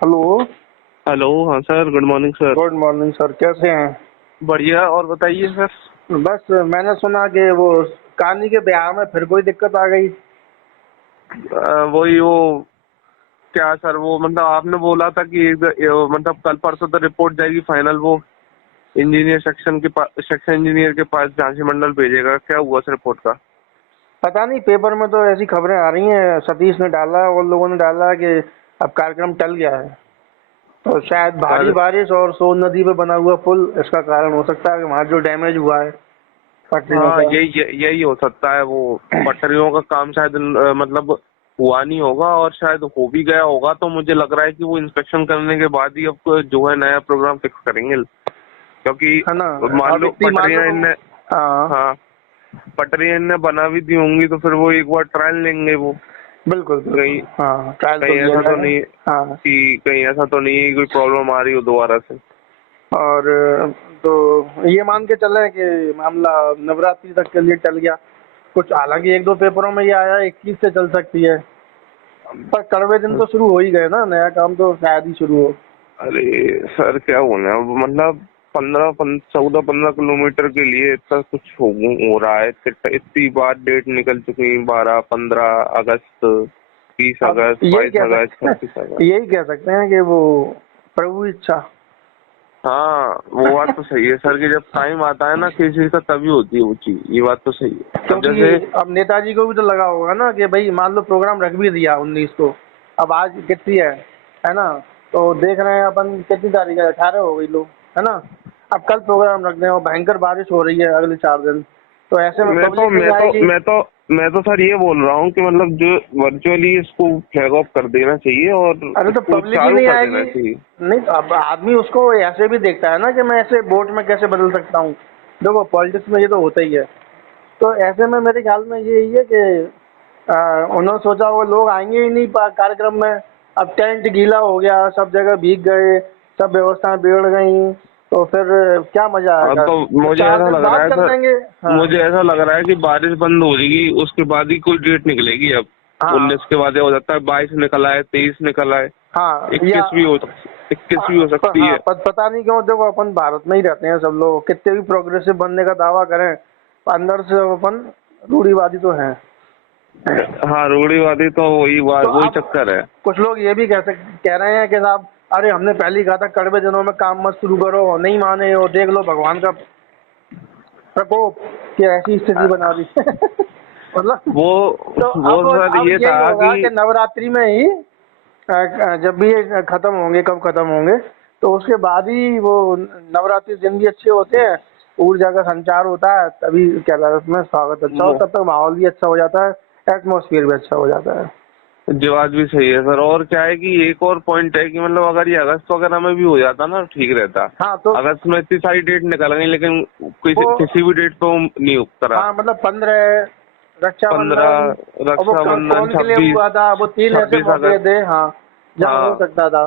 Hello. Hello. हाँ sir, good morning sir. Good morning sir, कैसे हैं? बढ़िया, और बताइए सर। बस मैंने सुना कि वो कहानी के ब्याह में फिर कोई दिक्कत आ गई। वही वो क्या सर, वो मतलब आपने बोला था कि मतलब कल परसों तो रिपोर्ट जाएगी फाइनल, वो इंजीनियर सेक्शन के पास, सेक्शन इंजीनियर के पास झांसी मंडल भेजेगा। क्या हुआ उस रिपोर्ट का? पता नहीं, पेपर में तो ऐसी खबरें आ रही हैं, सतीश ने डाला और लोगों ने डाला कि अब कार्यक्रम टल गया है। तो शायद भारी अरे बारिश और सोन नदी पे बना हुआ पुल इसका कारण हो सकता है कि वहाँ जो डैमेज हुआ है पटरियों हाँ, का। यही हो सकता है। वो पटरियों का काम शायद मतलब हुआ नहीं होगा, और शायद हो भी गया होगा तो मुझे लग रहा है कि वो इंस्पेक्शन करने के बाद ही अब जो है नया प्रोग्राम फिक्स करेंगे, क्योंकि है ना? मान अब लो इतनी मान पटरियां लो। इनने, हाँ, हाँ, पटरियां इनने बना भी दी होंगी तो फिर वो एक बार ट्रायल लेंगे वो। बिल्कुल कहीं बिल्कुल, हाँ, ट्रायल तो कहीं लिया ऐसा तो जाएगा। नहीं हाँ। कि कहीं ऐसा तो नहीं है कि कोई प्रॉब्लम आ रही हो दोबारा से। और तो ये मान के चले कि मामला नवरात्रि तक के लिए टल गया। कुछ हालांकि एक दो पेपरों में ये आया 21 से चल सकती है, पर कड़वे दिन तो शुरू हो ही गए ना, नया काम तो शायद ही शुरू हो। अरे सर, क्या बोले अब, मतलब 14-15 किलोमीटर के लिए इतना कुछ हो रहा है। इतनी बार डेट निकल चुकी, 12, 15 अगस्त, 30 अब अगस्त, यही 22 कह अगस्त, सकते 26 अगस्त। हैं, यही कह सकते हैं कि वो प्रभु इच्छा। हाँ, वो बात तो सही है सर कि जब टाइम आता है ना किसी चीज का तभी होती है वो चीज। ये बात तो सही है। अब क्योंकि जैसे अब नेताजी को भी तो लगा होगा ना कि भाई मान लो प्रोग्राम रख भी दिया 19 को, अब आज कितनी है ना? तो देख रहे हैं अपन कितनी तारीख है, 18 हो गई लो, है ना? अब कल प्रोग्राम रख दें और भयंकर बारिश हो रही है अगले 4 दिन, तो ऐसे में मैं तो पब्लिक नहीं मैं तो आएगी। मैं तो मैं तो सर ये बोल रहा हूँ कि मतलब जो वर्चुअली इसको फ्लैग ऑफ कर देना चाहिए और अरे तो इसको पब्लिक ही चालू नहीं कर आएगी। देना चाहिए। नहीं तो अब आदमी उसको ऐसे भी देखता है ना कि मैं ऐसे वोट में कैसे बदल सकता हूँ। देखो पॉलिटिक्स में ये तो होता ही है। तो ऐसे में मेरे ख्याल में ये ही है कि उन्होंने सोचा वो लोग आएंगे ही नहीं कार्यक्रम में। अब टेंट गीला हो गया, सब जगह भीग गए, सब व्यवस्थाएं बिगड़ गई, तो फिर क्या मजा हाँ, आएगा? तो तो मुझे चार ऐसा दिन लग रहा बाद है कर सर, देंगे। हाँ। मुझे ऐसा लग रहा है कि बारिश बंद हो जाएगी उसके बाद ही कोई डेट निकलेगी अब। हाँ। 19 के बाद ये हो जाता है, 22 निकला है, 23 निकला है, हाँ या 21 भी हो सकती, 21 भी हो सकती हाँ, है। पता नहीं क्यों, देखो अपन भारत में ही रहते हैं सब लोग, कितने भी प्रोग्रेसिव बनने का दावा करें, अंदर से अपन रूढ़िवादी तो हैं। हाँ, रूढ़िवादी तो वही तो वही अब चक्कर है। कुछ लोग ये भी कह रहे हैं कि साहब, अरे हमने पहले ही कहा था कड़वे दिनों में काम मत शुरू करो, नहीं माने हो, देख लो भगवान का प्रकोप कि ऐसी स्थिति बना दी। मतलब वो तो वो सर अब ये यही था होगा कि कि नवरात्रि में ही जब भी ये खत्म होंगे, कब खत्म होंगे, तो उसके बाद ही वो नवरात्रि दिन भी अच्छे होते हैं, ऊर्जा का संचार होता है, तभी क्या कहते हैं उसमें स्वागत अच्छा हो, वो तब तक माहौल भी अच्छा हो जाता है, एटमोसफियर भी अच्छा हो जाता है। जो बात भी सही है सर। और क्या है कि एक और पॉइंट है कि मतलब अगर ये अगस्त वगैरह में भी हो जाता ना ठीक रहता। हाँ तो अगस्त में इतनी सारी डेट निकल गई लेकिन वो किसी भी डेट पे वो नहीं उतरा। हाँ मतलब 15 रक्षाबंधन, 15 और वो रक्षाबंधन, कौन के लिए 26, हुआ था, वो 3 ऐसे 26 मौके अगस्त। थे हाँ, जहाँ हो हाँ, सकता था,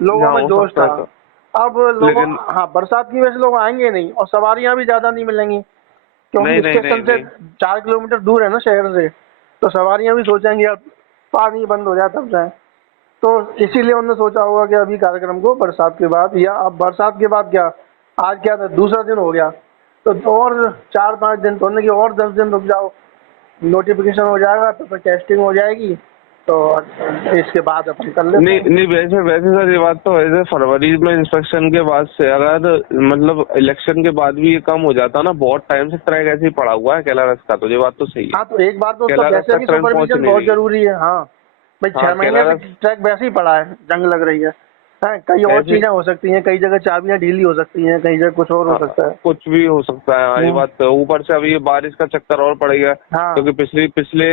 लोगों जहाँ में हो जोश सकता था। है तो। अब लोगों, लेकिन हाँ, बरसात की वजह से लोग आएंगे नहीं और सवारियां भी ज्यादा नहीं मिलेंगी, नहीं क्योंकि नहीं नहीं स्टेशन से नहीं 4 किलोमीटर दूर है ना शहर से, तो सवारियां भी सोचेंगी अब पानी बंद हो जाए तब जाए। तो इसीलिए उन्होंने सोचा होगा कि अभी कार्यक्रम को बरसात के बाद, या अब बरसात के बाद क्या, आज क्या था, दूसरा दिन हो गया, तो और 4-5 दिन, तो उन्होंने कि और 10 दिन रुक जाओ, नोटिफिकेशन हो जाएगा तो फिर टेस्टिंग हो जाएगी, तो इसके बाद अपन कर लेते नहीं हैं। नहीं, वैसे वैसे सर ये बात तो वैसे फरवरी में इंस्पेक्शन के बाद से अगर मतलब इलेक्शन के बाद भी ये कम हो जाता ना, बहुत टाइम से ट्रैक ऐसे ही पड़ा हुआ है कैलारस का, तो ये बात तो सही है। हाँ तो एक बार तो उसका कैलारस वैसे भी तक ट्रेन पहुंच सुपरविजन नहीं बहुत रही है। जरूरी है। हाँ भाई, हाँ, 6 महीने से कैलारस ट्रैक वैसे ही पड़ा है, जंग लग रही है। हाँ, कई और ऐसे, चीजें हो सकती हैं, कई जगह चाबियां ढीली हो सकती हैं, कई जगह कुछ और हो हाँ, सकता है। कुछ भी हो सकता है। हाँ, ये हम्म, बात तो ऊपर से अभी ये बारिश का चक्कर और पड़ गया, हाँ क्योंकि पिछले पिछले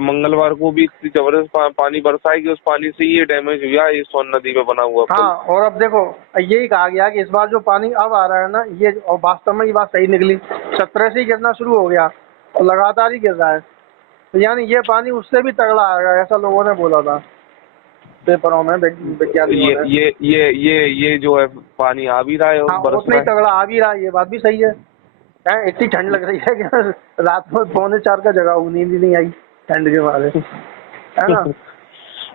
मंगलवार को भी इतनी जबरदस्त पानी बरसा है कि उस पानी से ही ये डैमेज हुआ, ये सोन नदी में बना हुआ पुल। हाँ। और अब देखो, यही कहा गया कि इस बार जो पानी अब आ रहा है ना, ये और वास्तव में ये बात सही निकली, 17 से ही गिरना शुरू हो गया और लगातार ही गिर रहा है, तो यानी ये पानी उससे भी तगड़ा आएगा, ऐसा लोगों ने बोला था पेपरों में, विज्ञानियों ये ने। ये ये ये जो है पानी आ भी रहा है और हाँ, बरस उतना ही रहा है। तगड़ा आ भी रहा है, ये बात भी सही है। इतनी ठंड लग रही है कि रात में 3:45 का जगह हूँ, नींद ही नहीं आई ठंड के मारे, है ना?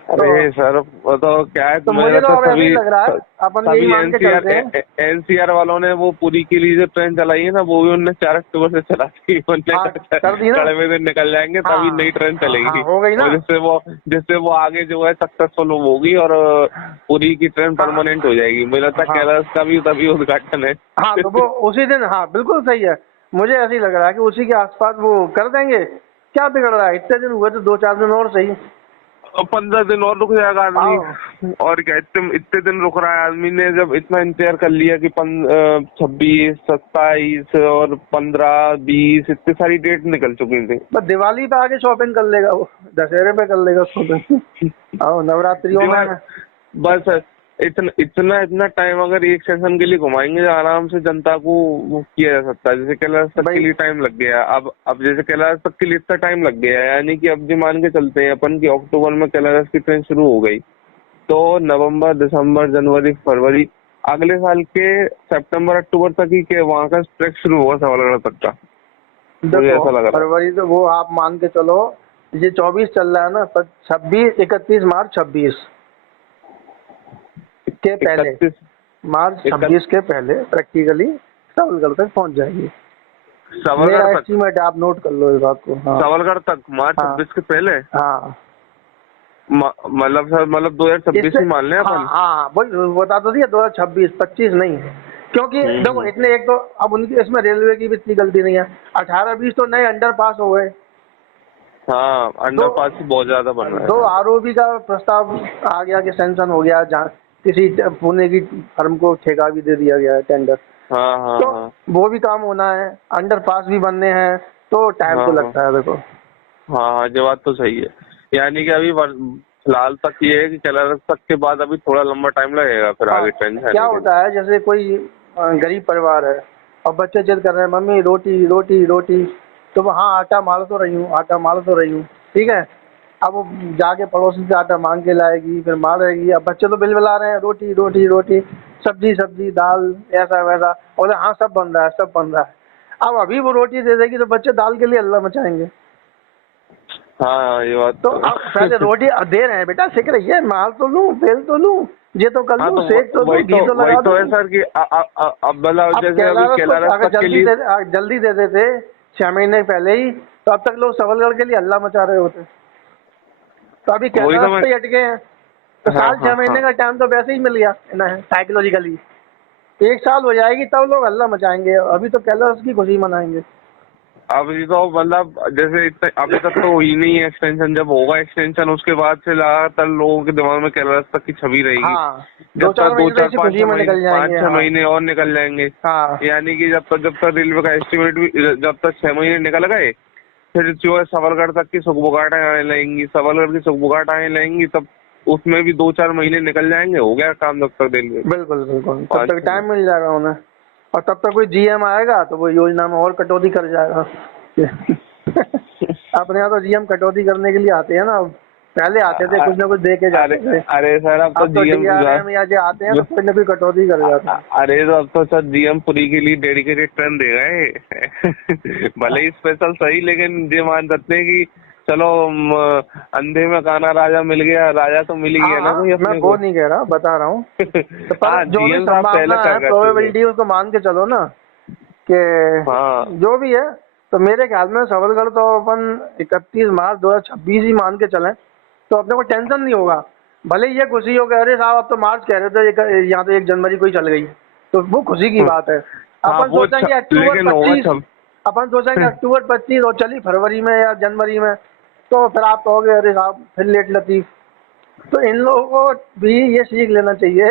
अरे सर वो तो क्या है, तो मुझे मुझे तो लगता अब है ऐसे ही लग रहा है, अपन यही सभी मान के चलते हैं। एनसीआर वालों ने वो पूरी के लिए जो ट्रेन चलाई है ना, वो भी उनने 4 अक्टूबर से चला दी। उनने हाँ, कर दी ना। कड़वे दिन निकल जाएंगे तभी हाँ नई ट्रेन हाँ, चलेगी, हो गई ना। और जिससे वो आगे जो है सक्सेसफुल होगी, और पूरी की ट्रेन हाँ परमानेंट हो जाएगी। मुझे लगता है हाँ कैलाश का भी तभी उद्घाटन है। हाँ, तो वो उसी दिन, हाँ बिल्कुल सही है। मुझे ऐसे ही लग रहा है कि उसी के आसपास वो कर देंगे। क्या बिगड़ रहा है, इतने दिन हुए तो 2-4 दिन और सही। और 15 दिन और रुक जाएगा आदमी। आओ। और क्या, इतने दिन रुक रहा है आदमी ने, जब इतना इंतजार कर लिया कि 26, 27 और 15, 20 इतनी सारी डेट निकल चुकी थी। बस दिवाली पे आके शॉपिंग कर लेगा वो, दशहरे पे कर लेगा शॉपिंग। आओ नवरात्रियों में। बस इतना इतना इतना टाइम अगर एक सेशन के लिए घुमाएंगे तो आराम से जनता को वो किया जा सकता है। जैसे कैलाश तक भाई के लिए टाइम लग गया, अब जैसे कैलाश तक के लिए इतना टाइम लग गया है, यानी कि अब जो मान के चलते हैं अपन की अक्टूबर में कैलाश की ट्रेन शुरू हो गई, तो नवंबर, दिसंबर, जनवरी, फरवरी, अगले साल के सितंबर, अक्टूबर तक ही के वहाँ का ट्रैक शुरू होगा सवालगढ़ तक का। मुझे देखो, ऐसा लग रहा फरवरी तो वो आप मान के चलो, ये 24 चल रहा है ना, पर 26, 31 मार्च 26 के है। पहले, 31 मार्च 26 के पहले प्रैक्टिकली सबलगढ़ तक पहुंच जाएगी। मेरा सवालगढ़ तक, एस्टीमेट आप नोट कर लो इस बात को। हाँ सवालगढ़ तक मार्च हाँ 26 के पहले। हाँ, मतलब सर, मतलब 2026 ही मान लें हाँ अपन। हाँ, वही बता तो दिया, 2026, 25 नहीं। क्योंकि देखो, हम्म। इतने, एक तो अब उनकी इसमें रेलवे की भी इतनी गलती नहीं है। 18-20 तो नए अंडरपास हो गए। हाँ, दो अंडरपास ही बहुत ज्यादा बन रहा दो है। आरओबी का प्रस्ताव आ गया कि सैंक्शन हो गया, जहाँ किसी पुणे की फर्म को ठेका भी दे दिया गया है, टेंडर। हाँ हाँ तो हाँ वो भी काम होना है, अंडरपास भी बनने हैं, तो टाइम हाँ तो हाँ लगता है देखो। हाँ हाँ, ये बात तो सही है। यानी कि अभी फिलहाल तक ये है कि कैलाश तक के बाद अभी थोड़ा लंबा टाइम लगेगा, फिर हाँ, आगे ट्रेन जाने क्या के लिए। होता है, जैसे कोई गरीब परिवार है और बच्चे जिद कर रहे हैं, मम्मी रोटी रोटी रोटी, तो वो हाँ आटा माल तो रही हूँ, आटा माल तो रही हूँ, ठीक है। अब वो जाके पड़ोसी से आटा मांग के लाएगी, फिर मारेगी। अब बच्चे तो बिल बिला रहे हैं, रोटी रोटी रोटी, सब्जी सब्जी, दाल, ऐसा वैसा। बोले हाँ सब बन रहा है, सब बन रहा है। अब अभी वो रोटी दे देगी तो बच्चे दाल के लिए अल्लाह मचाएंगे। हाँ, ये बात तो तो अब पहले रोटी दे रहे हैं, बेटा सेक रही है, माल तो लूं, बेल तो लूं, ये तो कर हाँ, लूं, तो सेक तो लूं, घी तो वही लगा तो दूं। है सर कि अब मतलब अब जैसे अभी कैलारस को कैलाश अगर तक के लिए। जल्दी दे देते 6 महीने पहले ही, तो अब तक लोग सबलगढ़ के लिए हल्ला मचा रहे होते। तो अभी वही तो कैलारस मैं। पे ही अटके हैं। तो हाँ साल हाँ 6 महीने हाँ। का टाइम तो वैसे ही मिल गया ना, साइकोलॉजिकली। 1 साल हो जाएगी तब लोग हल्ला मचाएंगे, अभी तो कैलारस की खुशी मनाएंगे। अभी तो मतलब जैसे अभी तक तो हुई नहीं है एक्सटेंशन, जब होगा एक्सटेंशन उसके बाद से लगातार लोगों के दिमाग में कैलाश तक की छवि रहेगी। हाँ, जब दो तक चार दो महीने तो चार इसी पाँच खुशी छह में महीने निकल पाँच जाएंगे। छह हाँ महीने और निकल जाएंगे। हाँ यानी कि जब तक रेलवे का एस्टिमेट भी, जब तक 6 महीने निकल गए, फिर जो है सबलगढ़ तक की सुखबुगाहटें आने लगेंगी, सबलगढ़ की सुखबुगाहट आने लगेंगी, तब उसमें भी 2-4 महीने निकल जाएंगे, हो गया काम जब तक रेलवे का। बिल्कुल बिल्कुल, तब 5 तक टाइम मिल जाएगा उन्हें। और तब तक कोई जीएम आएगा तो वो योजना में और कटौती कर जाएगा। अपने यहाँ तो जीएम कटौती करने के लिए आते हैं ना। पहले आते थे, कुछ ना कुछ दे के अरे जाते थे। अरे सर, अब तो अब तो जीएम डीआरएम या जो आते हैं तो कोई ना कोई कटौती कर जाते हैं। अरे तो अब तो सर जीएम पुरी के लिए डेडिकेटेड ट्रेन दे गए। भले ही स्पेशल सही, लेकिन ये मान सकते हैं कि चलो अंधे में काना राजा मिल गया, राजा तो मिल ही हाँ गया ना हाँ, कोई मैं अपने वो को। नहीं कह रहा, बता रहा हूँ। तो पर हाँ, जो भी जीएम साहब पहले संभावना है, कर गए थे। प्रोबेबिलिटी, उसको मान के चलो ना कि हाँ जो भी है। तो मेरे ख्याल में सबलगढ़ तो अपन 31 मार्च 2026 ही मान के चलें, तो अपने को टेंशन नहीं होगा। भले ही ये खुशी हो कि अरे साहब अब तो मार्च कह रहे थे, यहाँ तो 1 जनवरी को ही चल गई, तो वो खुशी की बात है। हाँ, अपन वो सोचेंगे अक्टूबर लेकिन होगा 25, छब। अपन सोचेंगे अक्टूबर 25 और चली फरवरी में या जनवरी में, तो फिर आप कहोगे अरे साहब फिर लेट लतीफ। तो इन लोगों को भी ये सीख लेना चाहिए,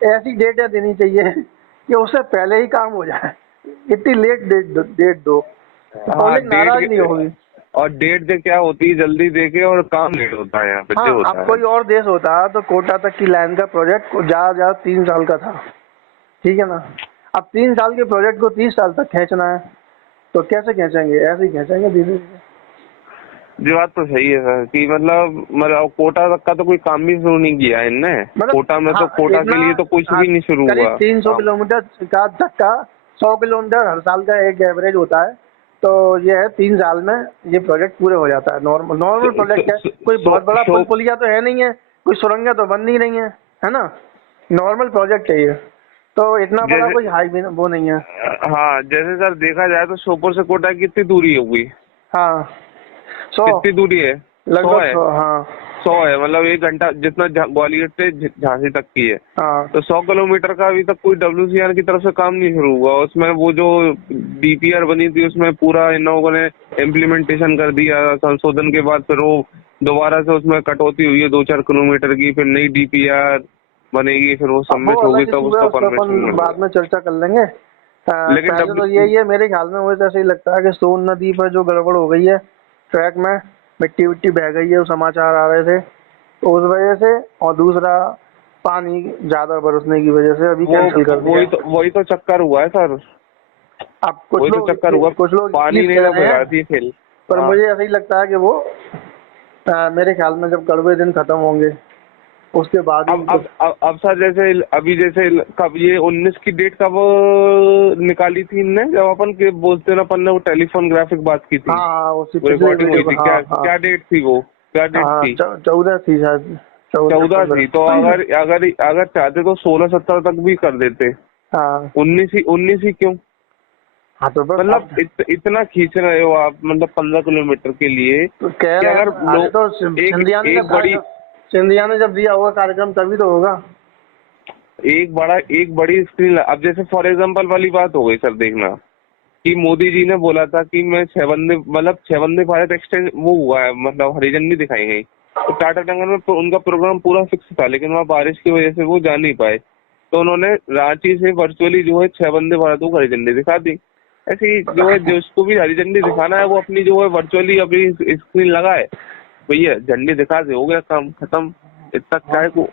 ऐसी डेटें देनी चाहिए कि उससे पहले ही काम हो जाए। इतनी लेट डेट दो, हाँ, पब्लिक नाराज नहीं होगी। और डेट दे क्या होती है, जल्दी दे के, और काम लेट होता है यहाँ पे, हाँ, जो होता अब है। कोई और देश होता तो कोटा तक की लाइन का प्रोजेक्ट ज्यादा 3 साल का था, ठीक है ना। अब 3 साल के प्रोजेक्ट को 30 साल तक खींचना है, तो कैसे खींचेंगे, ऐसे ही खींचेंगे धीरे धीरे। ये बात तो सही है सर कि मतलब कोटा तक का तो कोई काम भी शुरू नहीं किया है इनने। मतलब कोटा में तो हाँ, कोटा इतना, के लिए तो कुछ हाँ, भी नहीं शुरू करीब हुआ 300 काम। किलोमीटर का तक का, 100 किलोमीटर हर साल का एक एवरेज होता है। तो ये है 3 साल में ये प्रोजेक्ट पूरे हो जाता है। नॉर्मल नॉर्मल प्रोजेक्ट है, कोई बहुत बड़ा पुल पुलिया तो है नहीं है कोई सुरंगें तो बन ही नहीं है ना, नॉर्मल प्रोजेक्ट है ये, तो इतना बड़ा जैसे कोई हाई भी वो नहीं है। हाँ, जैसे सर देखा जाए तो सोपोर से कोटा कितनी दूरी होगी? हाँ 100 कितनी दूरी है? 100 लगभग है। 100, हाँ 100 है, मतलब 1 घंटा जितना ग्वालियर से झांसी तक की है। हाँ। तो 100 किलोमीटर का अभी तक कोई WCR की तरफ से काम नहीं शुरू हुआ। उसमें वो जो DPR बनी थी उसमें पूरा इन लोगों ने इम्प्लीमेंटेशन कर दिया, संशोधन के बाद फिर वो दोबारा से उसमें कटौती हुई है 2-4 किलोमीटर की, फिर नई DPR बनेगी, फिर वो अब वो सबमिट होगी अलग तब इशू है, उसका उस पर परमिशन अपन बाद मिलेगा। में चर्चा कर लेंगे। लेकिन पहले तो यही है मेरे ख्याल में, मुझे तो ऐसे ही लगता है कि सोन नदी पर जो गड़बड़ हो गई है ट्रैक में, मिट्टी विट्टी बह गई है, वो समाचार आ रहे थे, तो उस वजह से, और दूसरा पानी ज्यादा बरसने की वजह से अभी कैंसिल कर दिया। वही तो चक्कर हुआ है सर। अब कुछ वही तो लोग चक्कर हुआ, कुछ लोग पानी 21 ने कह तो रहे हैं, बिगाड़ दी खेल। पर हाँ। मुझे ऐसा ही लगता है कि वो मेरे ख्याल में जब कड़वे दिन खत्म होंगे उसके बाद ही कुछ। अब सर जैसे अभी जैसे कब ये 19 की डेट कब निकाली थी इनने, जब अपन के बोलते ना, अपन ने वो टेलीफोन ग्राफिक बात की थी, हाँ हाँ, उसी वो पिछले रिकॉर्डिंग वीडियो हुई को, थी, हाँ क्या हाँ क्या डेट थी वो, क्या डेट हाँ, थी? 14 थी शायद, 14 थी, तो 14-15। अगर अगर अगर चाहते तो 16-17 तक भी कर देते। हाँ 19 ही क्यों? हाँ, तो बस मतलब अब इतना खींच रहे हो आप, मतलब 15 किलोमीटर के लिए तो कह कि रहे हैं अगर तो, अरे लोग तो एक सिंधिया ने जब एक बड़ी कार्यक्रम, सिंधिया ने जब दिया होगा कार्यक्रम तभी तो होगा। एक बड़ी स्क्रीन, अब जैसे फॉर एग्जांपल वाली बात हो गई सर, देखना कि मोदी जी ने बोला था कि मैं 6 वंदे भारत एक्सटेंड वो हुआ है, मतलब हरी झंडी दिखाई गई, तो टाटा नगर में उनका प्रोग्राम पूरा फिक्स था, लेकिन वहाँ बारिश की वजह से वो जा नहीं पाए, तो उन्होंने रांची से वर्चुअली जो है 6 वंदे भारत को हरी झंडी दिखा दी। ऐसे ही जो है, जिसको भी हरी झंडी दिखाना है वो अपनी जो है वर्चुअली अपनी स्क्रीन लगाए, भैया झंडी दिखा दे, हो गया काम खत्म। इतना क्या को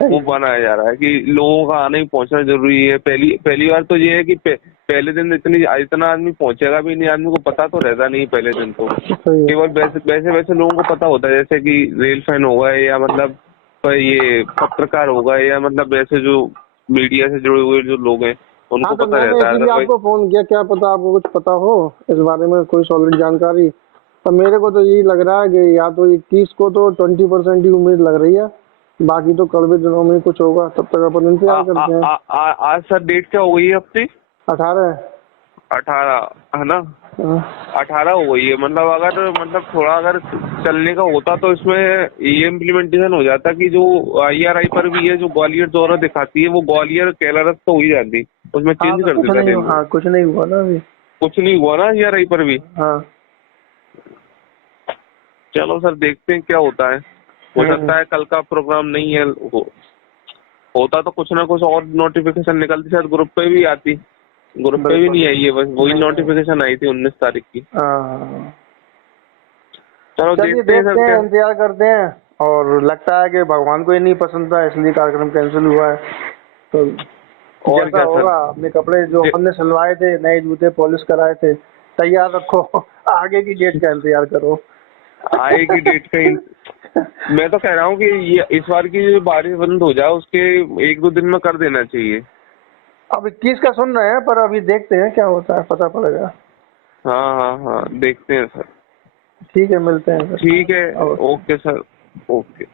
वो बनाया जा रहा है कि लोगों का आना ही पहुंचना जरूरी है। पहली बार तो ये है कि पहले दिन इतना आदमी पहुंचेगा भी नहीं, आदमी को पता तो रहता नहीं पहले दिन, तो सही है। केवल वैसे लोगों को पता होता है, जैसे कि रेल फैन हो गए, या मतलब ये पत्रकार हो गए, या मतलब वैसे जो मीडिया से जुड़े हुए जो लोग हैं हाँ, उनको तो पता मैंने रहता है, इसीलिए अदरवाइज। आपको फोन किया, क्या पता आपको कुछ पता हो इस बारे में, कोई सॉलिड जानकारी। तो मेरे को तो यही लग रहा है कि या तो 21 को तो 20% ही उम्मीद लग रही है, बाकी तो कड़वे दिनों में कुछ होगा, तब तक अपन इंतजार करते हैं। आज सर डेट क्या हो गई है अपनी? 18 18 है ना? है। 18 हो गई है, मतलब अगर थोड़ा अगर चलने का होता तो इसमें ये इम्प्लीमेंटेशन हो जाता कि जो IRI पर भी है, जो ग्वालियर दौरा दिखाती है, वो ग्वालियर कैलारस तो हो ही जाती, उसमें हाँ चेंज तो कर कुछ देता नहीं, रेलवे। हाँ कुछ नहीं हुआ ना अभी। कुछ नहीं हुआ ना IRI पर भी। हाँ चलो सर देखते हैं क्या होता है, हो सकता है कल का प्रोग्राम नहीं है, होता तो कुछ ना कुछ और नोटिफिकेशन निकलती, शायद ग्रुप पे भी आती, ग्रुप पे भी बिल्कुल। नहीं आई है, बस वही नहीं, नोटिफिकेशन आई थी 19 तारीख की। हाँ चलो चलिए देखते हैं देखते सर हैं, क्या। इंतजार करते हैं। और लगता है कि भगवान को ही नहीं पसंद था इसलिए कार्यक्रम कैंसिल हुआ है, तो और जैसा क्या सर, होगा, अपने कपड़े जो अपन ने सिलवाए थे, नए जूते पॉलिश कराए थे, तैयार रखो, आगे की डेट का इंतजार करो। आएगी डेट का मैं तो कह रहा हूँ कि ये इस बार की जो बारिश बंद हो जाए उसके 1-2 दिन में कर देना चाहिए। अब 21 का सुन रहे हैं, पर अभी देखते हैं क्या होता है, पता पड़ेगा। हाँ हाँ हाँ, देखते हैं सर। ठीक है, मिलते हैं फिर। ठीक है, ओके। Okay sir, okay.